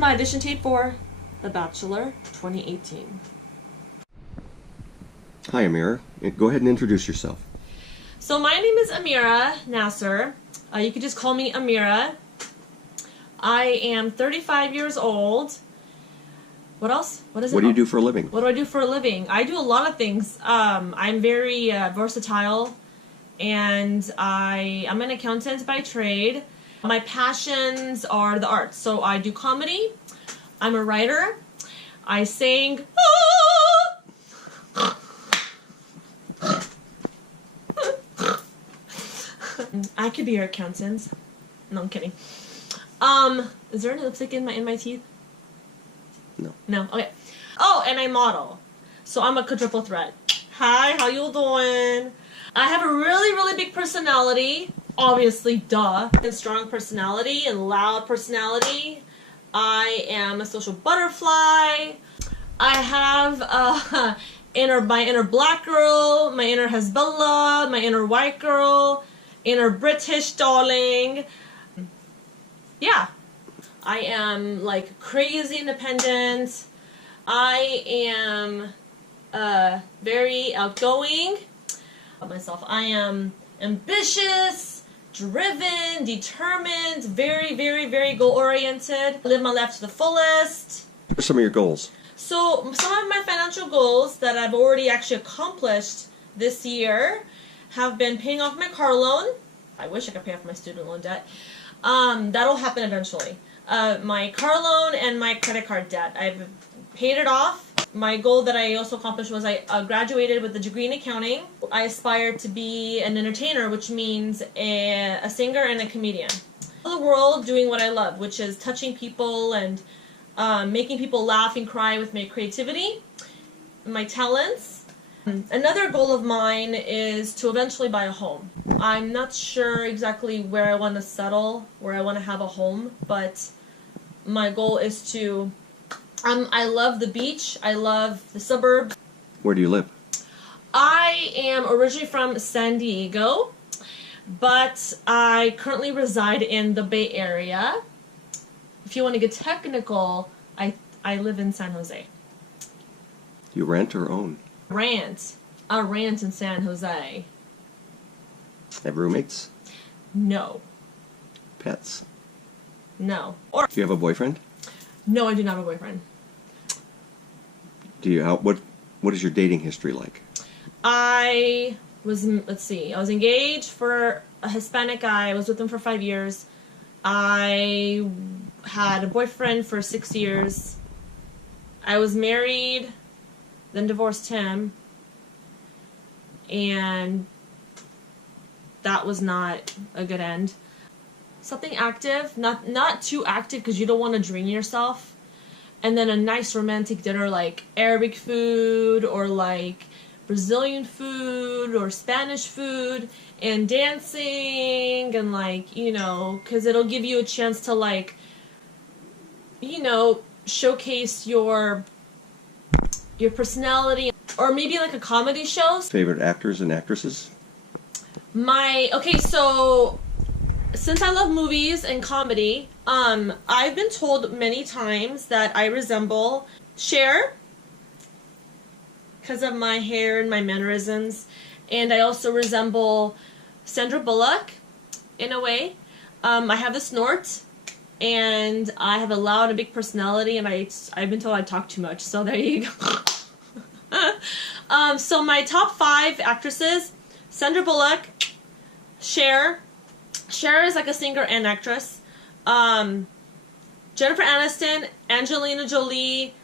is my audition tape for The Bachelor 2018. Hi, Amira. Go ahead and introduce yourself. So my name is Amira Nasser. You could just call me Amira. I am 35 years old. What else? What is it? What do you do for a living? What do I do for a living? I do a lot of things. I'm very versatile, and I'm an accountant by trade. My passions are the arts. So I do comedy. I'm a writer. I sing. I could be your accountant. No, I'm kidding. Is there any lipstick in my teeth? No. No? Okay. Oh, and I model. So I'm a quadruple threat. Hi, how you doing? I have a really, really big personality. Obviously, duh. And strong personality and loud personality. I am a social butterfly. I have my inner black girl, my inner Hezbollah, my inner white girl, inner British darling. Yeah. I am like crazy independent. I am very outgoing. Myself, I am ambitious, driven, determined, very, very, very goal-oriented. Live my life to the fullest. What are some of your goals? So some of my financial goals that I've already actually accomplished this year have been paying off my car loan. I wish I could pay off my student loan debt. That'll happen eventually. My car loan and my credit card debt. I've paid it off. My goal that I also accomplished was I graduated with a degree in accounting. I aspired to be an entertainer, which means a singer and a comedian. The world doing what I love, which is touching people and making people laugh and cry with my creativity, my talents. Another goal of mine is to eventually buy a home. I'm not sure exactly where I want to settle, where I want to have a home, but my goal is to... I love the beach. I love the suburbs. Where do you live? I am originally from San Diego, but I currently reside in the Bay Area. If you want to get technical, I live in San Jose. You rent or own? Rant. I rant in San Jose. Have roommates? No. Pets? No. Or Do you have a boyfriend? no, I do not have a boyfriend. What is your dating history like? I was engaged for a Hispanic guy. I was with him for 5 years. I had a boyfriend for 6 years. I was married, then divorced him, and that was not a good end. Something active, not too active because you don't want to drain yourself. And then a nice romantic dinner like Arabic food or like Brazilian food or Spanish food and dancing and like, you know, because it'll give you a chance to like, you know, showcase your personality. Or maybe like a comedy show. Favorite actors and actresses? Okay, so since I love movies and comedy, I've been told many times that I resemble Cher because of my hair and my mannerisms, and I also resemble Sandra Bullock in a way. I have the snort, and I have a loud and big personality, and I've been told I talk too much, so there you go. So my top 5 actresses: Sandra Bullock, Cher. Cher is like a singer and actress. Jennifer Aniston, Angelina Jolie.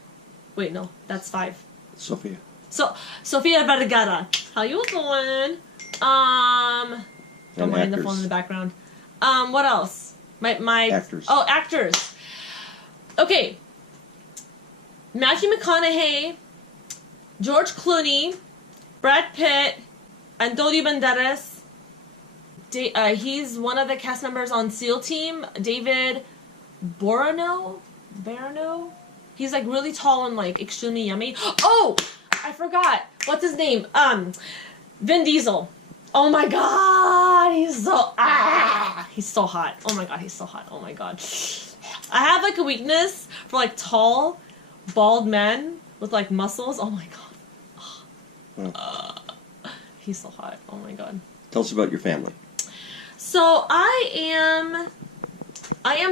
Wait, no, that's 5. Sophia. So Sofia Vergara. How you doing? Don't mind the phone in the background. What else? My actors. Oh, actors. Okay. Matthew McConaughey, George Clooney, Brad Pitt, Antonio Banderas. He's one of the cast members on SEAL Team. David Barano. He's like really tall and like extremely yummy. Oh, I forgot. What's his name? Vin Diesel. Oh my god, he's so hot. Oh my god, he's so hot. Oh my god. I have like a weakness for like tall, bald men with like muscles. Oh my god. He's so hot. Oh my god. Tell us about your family. So I am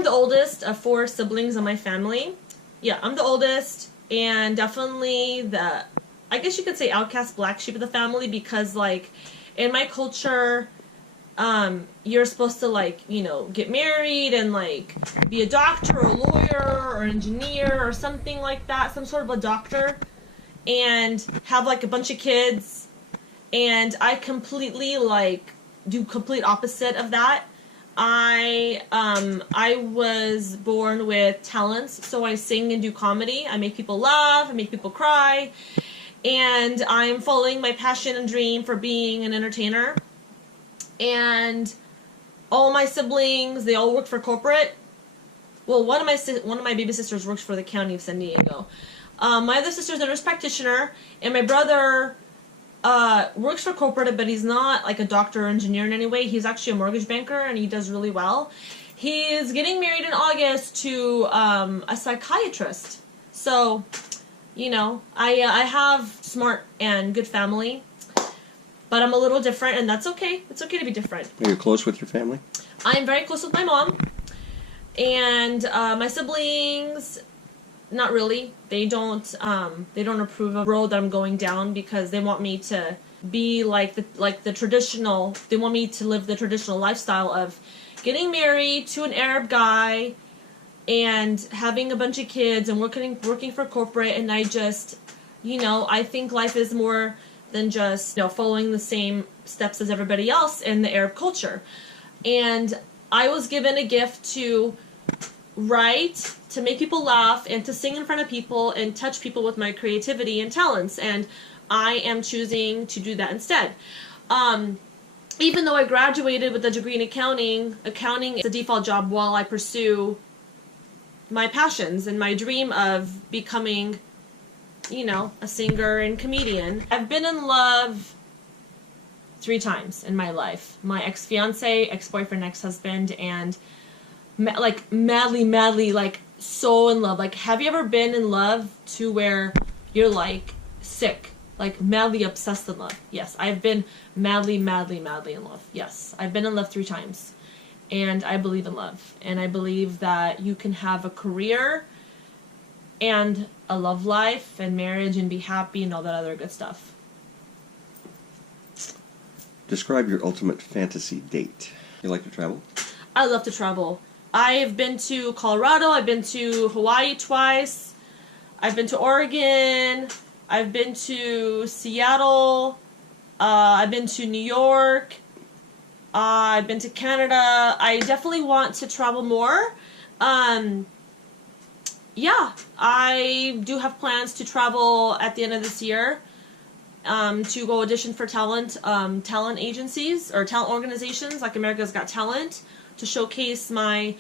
the oldest of 4 siblings in my family. Yeah, I'm the oldest, and definitely I guess you could say outcast black sheep of the family, because like in my culture, you're supposed to like, you know, get married and like be a doctor or a lawyer or an engineer or something like that, some sort of a doctor, and have like a bunch of kids. And I completely like do complete opposite of that. I was born with talents, so I sing and do comedy. I make people laugh, I make people cry, and I'm following my passion and dream for being an entertainer. And all my siblings, they all work for corporate. Well, one of my baby sisters works for the county of San Diego. My other sister's a nurse practitioner, and my brother works for corporate, but he's not like a doctor or engineer in any way. He's actually a mortgage banker, and he does really well. He's getting married in August to a psychiatrist. So, you know, I have smart and good family, but I'm a little different, and that's okay. It's okay to be different. Are you close with your family? I am very close with my mom, and my siblings. Not really. They don't approve of the road that I'm going down, because they want me to be like the traditional. They want me to live the traditional lifestyle of getting married to an Arab guy and having a bunch of kids and working for corporate. And I just, you know, I think life is more than just, you know, following the same steps as everybody else in the Arab culture. And I was given a gift to write, to make people laugh, and to sing in front of people and touch people with my creativity and talents, and I am choosing to do that instead. Even though I graduated with a degree in accounting is the default job while I pursue my passions and my dream of becoming, you know, a singer and comedian. I've been in love 3 times in my life. My ex-fiance, ex-boyfriend, ex-husband, and like madly, like so in love. Like, have you ever been in love to where you're like sick, like madly obsessed in love? Yes, I've been madly in love. Yes, I've been in love 3 times, and I believe in love, and I believe that you can have a career and a love life and marriage and be happy and all that other good stuff. Describe your ultimate fantasy date. You like to travel? I love to travel. I've been to Colorado, I've been to Hawaii twice, I've been to Oregon, I've been to Seattle, I've been to New York, I've been to Canada. I definitely want to travel more. Yeah, I do have plans to travel at the end of this year, to go audition for talent agencies or talent organizations like America's Got Talent, to showcase my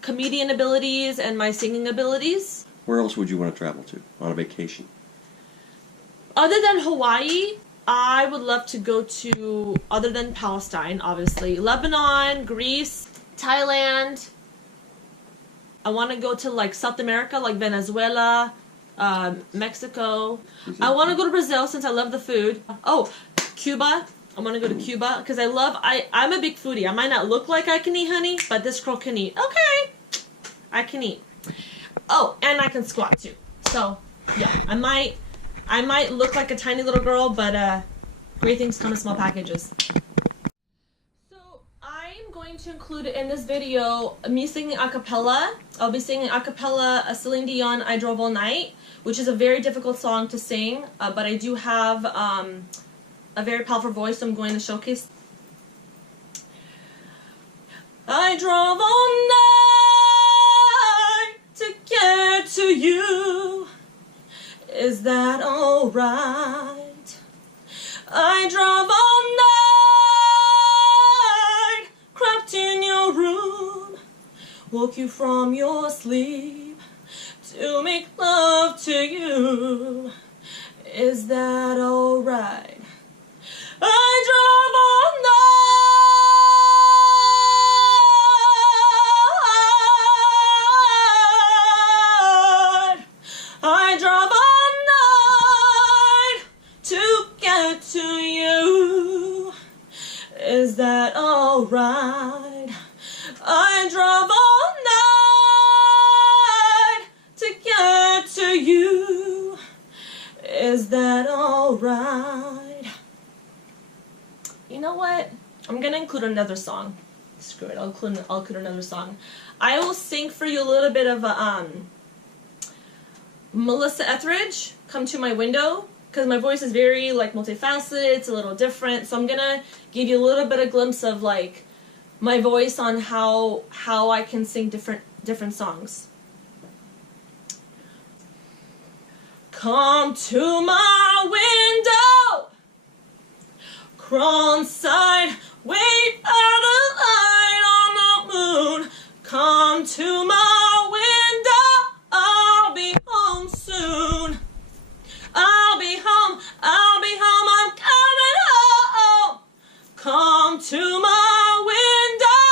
comedian abilities and my singing abilities. Where else would you want to travel to on a vacation? Other than Hawaii, I would love to go to, other than Palestine, obviously, Lebanon, Greece, Thailand. I want to go to like South America, like Venezuela, Mexico. I want to go to Brazil since I love the food. Oh, Cuba. I want to go to Cuba because I'm a big foodie. I might not look like I can eat honey, but this girl can eat. Okay, I can eat. Oh, and I can squat too. So yeah, I might look like a tiny little girl, but great things come in small packages. So I'm going to include in this video me singing a cappella. I'll be singing a cappella a Celine Dion "I Drove All Night," which is a very difficult song to sing, but I do have a very powerful voice I'm going to showcase. I drove all night to get to you. Is that alright? I drove all night, crept in your room, woke you from your sleep to make love to you. Is that alright? I drove all night get to you. Is that alright? I drove all night to get to you. Is that alright? You know what? I'm gonna include another song. Screw it, I'll include another song. I will sing for you a little bit of Melissa Etheridge, Come to My Window, because my voice is very like multifaceted, it's a little different, so I'm gonna give you a little bit of glimpse of like my voice on how I can sing different songs. Come to my window, crawl inside, wait for the light on the moon. Come to my window, I'll be home soon. I'll be home, I'm coming home. Come to my window,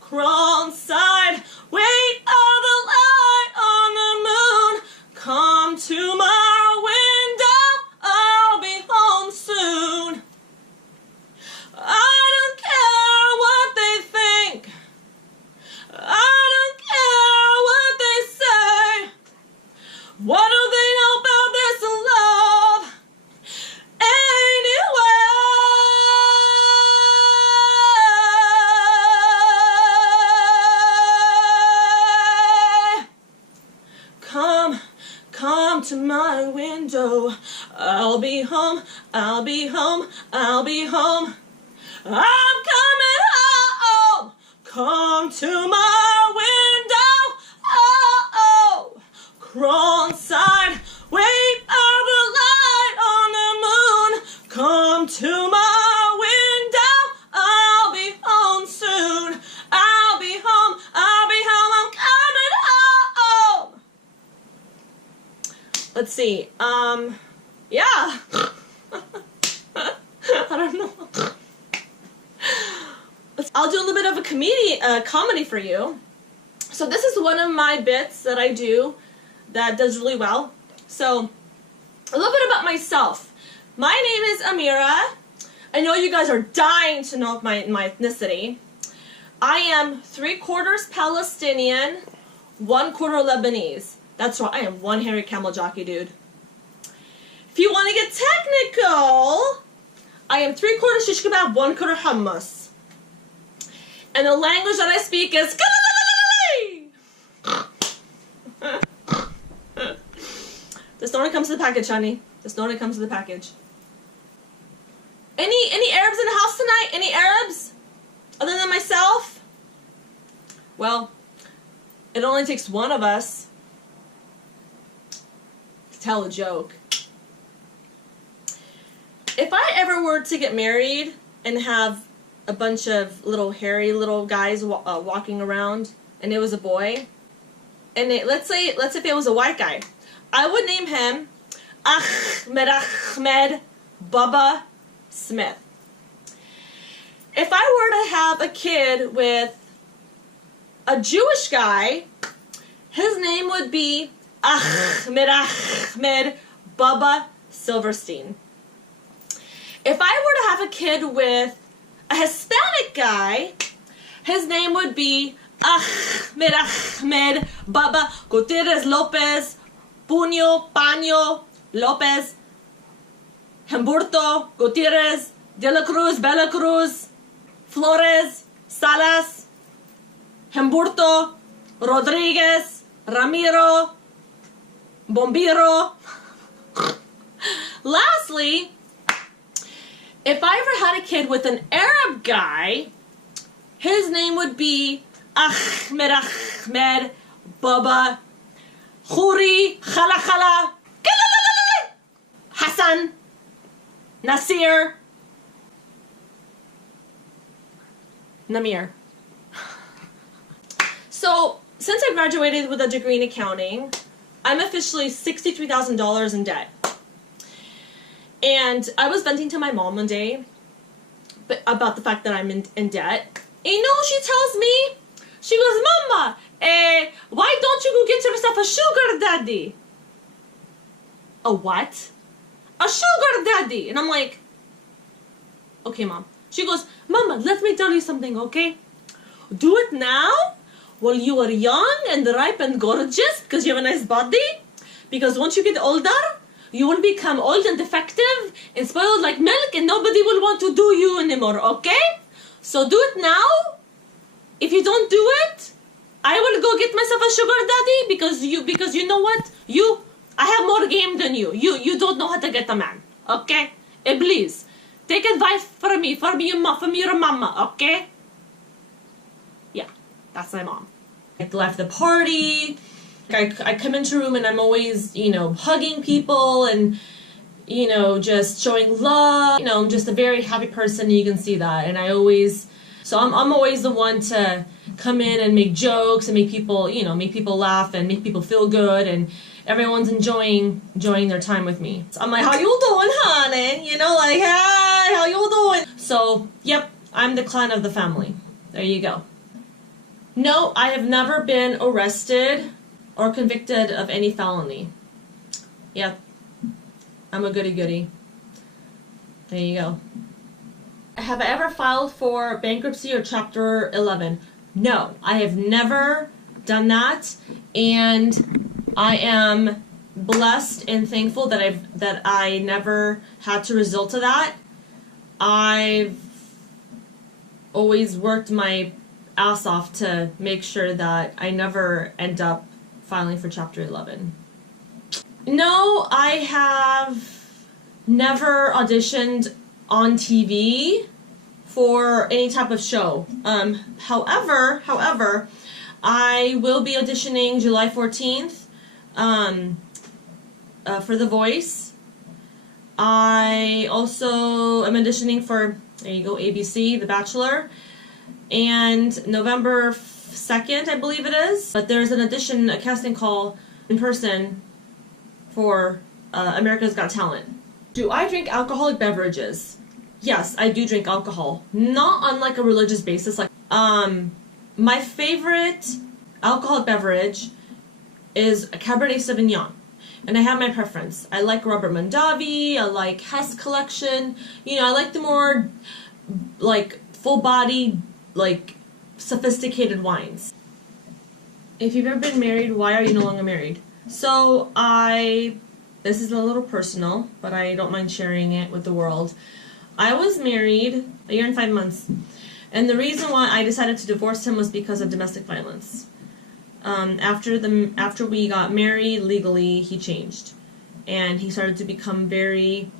crawl inside, wait for the light on the moon. Come to my window, I'll be home soon. I don't care what they think. I don't care what they say. What do they know about this love? Anyway, come to my window. I'll be home, I'll be home, I'll be home. I'm coming home. Come to my window. Crawl inside. Wait for the light on the moon. Come to my window. I'll be home soon. I'll be home. I'm coming home. Let's see. Yeah. I don't know. I'll do a little bit of a comedy for you. So this is one of my bits that I do that does really well. So a little bit about myself. My name is Amira. I know you guys are dying to know my ethnicity. I am 3/4 Palestinian, 1/4 Lebanese. That's right, I am one hairy camel jockey, dude. If you want to get technical, I am 3/4 shish kebab, 1/4 hummus. And the language that I speak is This only comes to the package, honey. This only comes to the package. Any Arabs in the house tonight? Any Arabs? Other than myself? Well, it only takes one of us to tell a joke. If I ever were to get married and have a bunch of little hairy little guys walking around, and it was a boy, and let's say if it was a white guy, I would name him Ahmed Bubba Smith. If I were to have a kid with a Jewish guy, his name would be Ahmed Bubba Silverstein. If I were to have a kid with a Hispanic guy, his name would be Ahmed Baba Gutierrez Lopez Puño Paño Lopez Humberto Gutierrez De La Cruz Bella Cruz Flores Salas Humberto Rodriguez Ramiro Bombiro. Lastly, if I ever had a kid with an Arab guy, his name would be Ahmed Baba Khuri Khala Khala Hassan Nasir Namir. So, since I graduated with a degree in accounting, I'm officially $63,000 in debt. And I was venting to my mom one day about the fact that I'm in debt. And you know what she tells me? She goes, Mama, why don't you go get yourself a sugar daddy? A what? a sugar daddy. And I'm like, okay, Mom. She goes, Mama, let me tell you something, okay? Do it now while you are young and ripe and gorgeous because you have a nice body. Because once you get older, you will become old and defective and spoiled like milk and nobody will want to do you anymore, okay? So do it now. If you don't do it, I will go get myself a sugar daddy because you know what? I have more game than you. You don't know how to get a man, okay? And please, take advice from your mama, okay? Yeah, that's my mom. I left the party. I come into a room and I'm always, hugging people and, just showing love. I'm just a very happy person. You can see that. And I'm always the one to come in and make jokes and make people laugh and make people feel good. And everyone's enjoying their time with me. So I'm like, how you doing, honey? Hey, how you doing? So, yep, I'm the clown of the family. There you go. No, I have never been arrested or convicted of any felony. Yep. I'm a goody-goody. There you go. Have I ever filed for bankruptcy or Chapter 11? No, I have never done that, and I am blessed and thankful that I never had to resort to that. I've always worked my ass off to make sure that I never end up filing for Chapter 11. No, I have never auditioned on TV for any type of show. However, I will be auditioning July 14th for The Voice. I also am auditioning for, there you go, ABC, The Bachelor, and November 2nd, I believe it is. But there's a casting call in person for America's Got Talent. Do I drink alcoholic beverages? Yes, I do drink alcohol. Not on like a religious basis. My favorite alcoholic beverage is a Cabernet Sauvignon. And I have my preference. I like Robert Mondavi, I like Hess Collection. I like the more full body, sophisticated wines. If you've ever been married, why are you no longer married? So this is a little personal, but I don't mind sharing it with the world. I was married a year and 5 months, and the reason why I decided to divorce him was because of domestic violence. After we got married legally, he changed, and he started to become very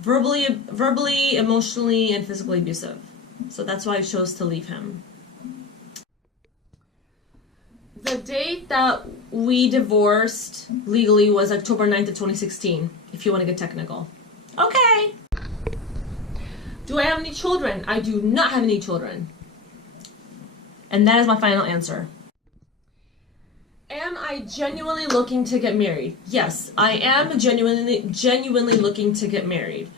verbally, emotionally, and physically abusive. So that's why I chose to leave him. The date that we divorced legally was October 9th of 2016, if you want to get technical. Okay. Do I have any children? I do not have any children. And that is my final answer. Am I genuinely looking to get married? Yes, I am genuinely looking to get married.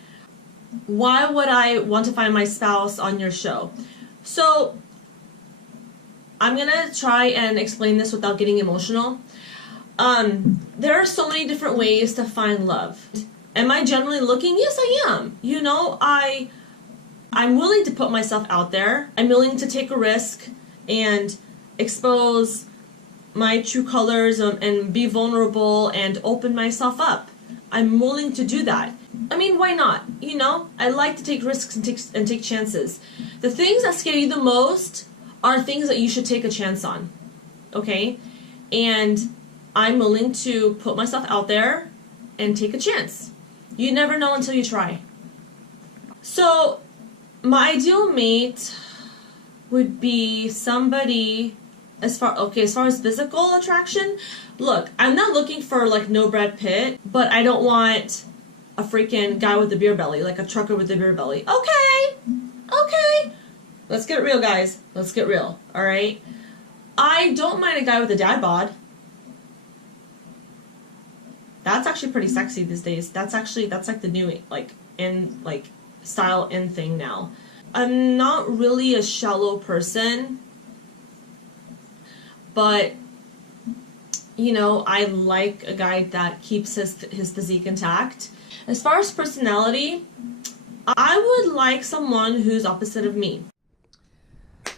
Why would I want to find my spouse on your show? So, I'm gonna try and explain this without getting emotional. There are so many different ways to find love. Am I genuinely looking? Yes, I am. I'm willing to put myself out there. I'm willing to take a risk and expose my true colors and be vulnerable and open myself up. I'm willing to do that. I mean, why not? I like to take risks and take chances. The things that scare you the most are things that you should take a chance on, okay? And I'm willing to put myself out there and take a chance. You never know until you try. So, my ideal mate would be somebody, as far as physical attraction, look, I'm not looking for no Brad Pitt, but I don't want a freaking guy with a beer belly, like a trucker with a beer belly. Okay. Let's get real, guys. Let's get real, alright? I don't mind a guy with a dad bod. That's actually pretty sexy these days. That's like the new, style in thing now. I'm not really a shallow person, but, I like a guy that keeps his physique intact. As far as personality, I would like someone who's opposite of me.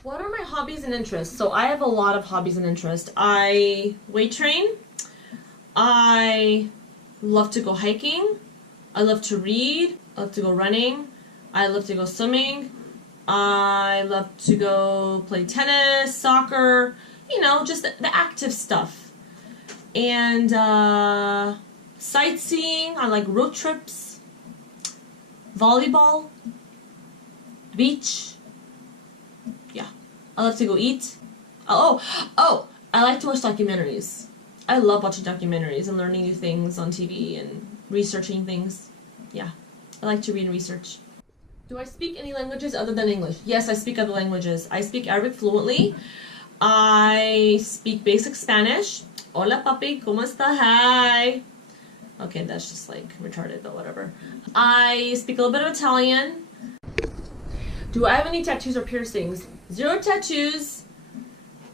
What are my hobbies and interests? So I have a lot of hobbies and interests. I weight train. I love to go hiking. I love to read. I love to go running. I love to go swimming. I love to go play tennis, soccer, you know, just the active stuff. And sightseeing. I like road trips. Volleyball. Beach. Yeah. I love to go eat. Oh, I like to watch documentaries. I love watching documentaries and learning new things on TV and researching things. Yeah. I like to read and research. Do I speak any languages other than English? Yes, I speak other languages. I speak Arabic fluently. I speak basic Spanish. Hola papi, ¿cómo está? Hi. Okay, that's just like retarded, but whatever. I speak a little bit of Italian. Do I have any tattoos or piercings? 0 tattoos.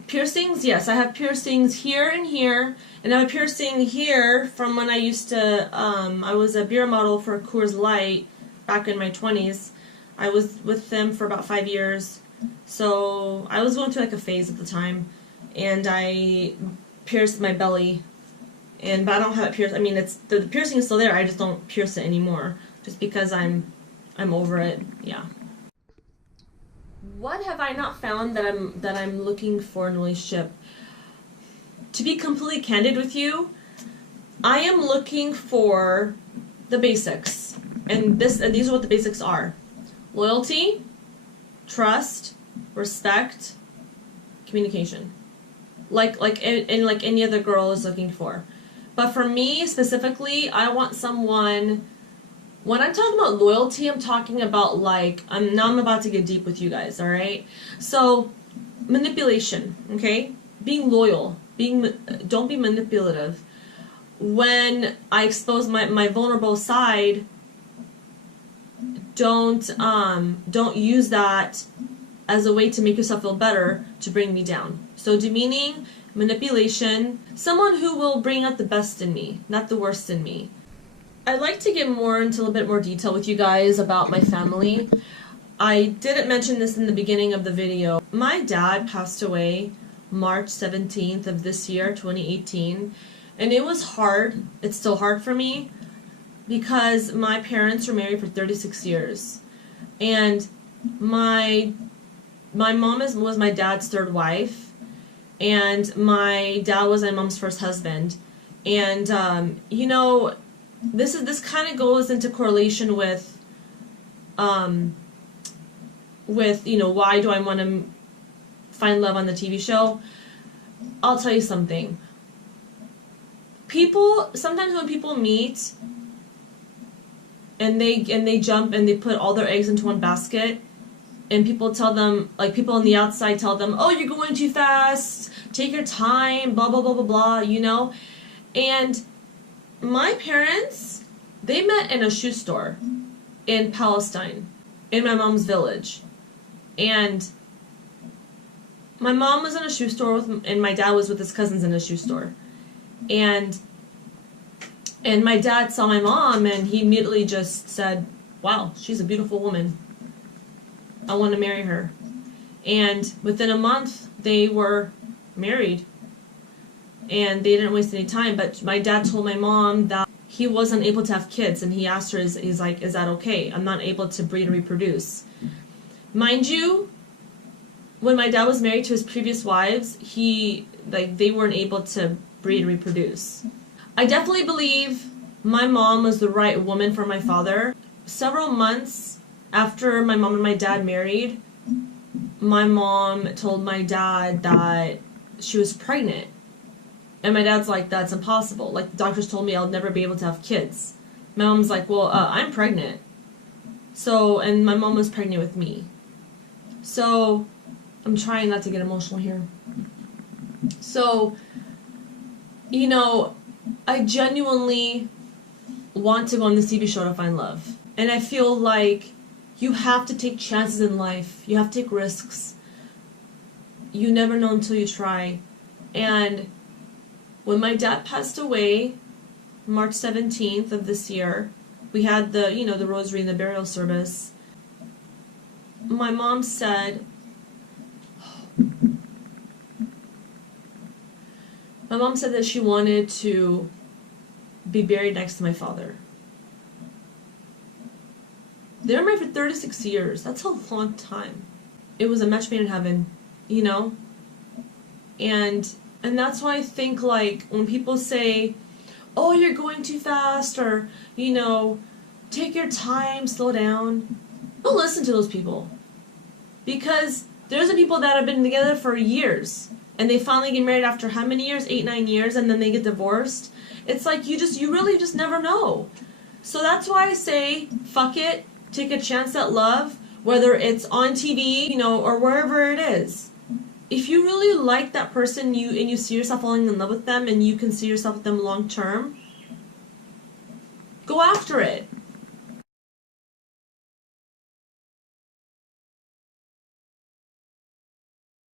Piercings, yes, I have piercings here and here. And I have a piercing here from when I used to, I was a beer model for Coors Light back in my 20s. I was with them for about 5 years. So I was going through like a phase at the time. And I pierced my belly. But I don't have it pierced. I mean, the piercing is still there. I just don't pierce it anymore. Just because I'm over it. Yeah. What have I not found that I'm looking for in a relationship? To be completely candid with you, I am looking for the basics. And these are what the basics are. Loyalty, trust, respect, communication. Like any other girl is looking for. But for me specifically, I want someone. When I'm talking about loyalty, I'm talking about like I'm about to get deep with you guys, all right? So manipulation, okay? Being loyal, don't be manipulative. When I expose my vulnerable side, don't use that as a way to make yourself feel better to bring me down. So demeaning, manipulation, someone who will bring out the best in me, not the worst in me. I'd like to get more into a little bit more detail with you guys about my family. I didn't mention this in the beginning of the video. My dad passed away March 17th of this year, 2018, and it was hard. It's still hard for me because my parents were married for 36 years. And my mom was my dad's third wife, and my dad was my mom's first husband. And you know, this kind of goes into correlation with you know, why do I want to find love on the TV show? I'll tell you something. Sometimes when people meet and they jump and they put all their eggs into one basket, and people tell them, like people on the outside tell them, oh, you're going too fast, take your time, blah blah blah blah blah, you know. And my parents, they met in a shoe store in Palestine, in my mom's village. And my mom was in a shoe store and my dad was with his cousins in a shoe store. And my dad saw my mom and he immediately just said, wow, she's a beautiful woman. I want to marry her. And within a month, they were married. And they didn't waste any time, but my dad told my mom that he wasn't able to have kids, and he asked her, he's like, is that okay? I'm not able to breed and reproduce. Mind you, when my dad was married to his previous wives, they weren't able to breed and reproduce. I definitely believe my mom was the right woman for my father. Several months after my mom and my dad married, my mom told my dad that she was pregnant. And my dad's like, that's impossible. Like, the doctors told me I'll never be able to have kids. My mom's like, well, I'm pregnant. So, and my mom was pregnant with me. So, I'm trying not to get emotional here. So, you know, I genuinely want to go on this TV show to find love. And I feel like you have to take chances in life. You have to take risks. You never know until you try. And when my dad passed away, March 17th of this year, we had the, you know, the rosary and the burial service, my mom said, that she wanted to be buried next to my father. They were married for 36 years. That's a long time. It was a match made in heaven, you know? And that's why I think, like, when people say, oh, you're going too fast, or, you know, take your time, slow down, don't listen to those people. Because there's the people that have been together for years, and they finally get married after how many years? 8, 9 years, and then they get divorced. It's like you really just never know. So that's why I say, fuck it, take a chance at love, whether it's on TV, you know, or wherever it is. If you really like that person, and you see yourself falling in love with them, and you can see yourself with them long term, go after it.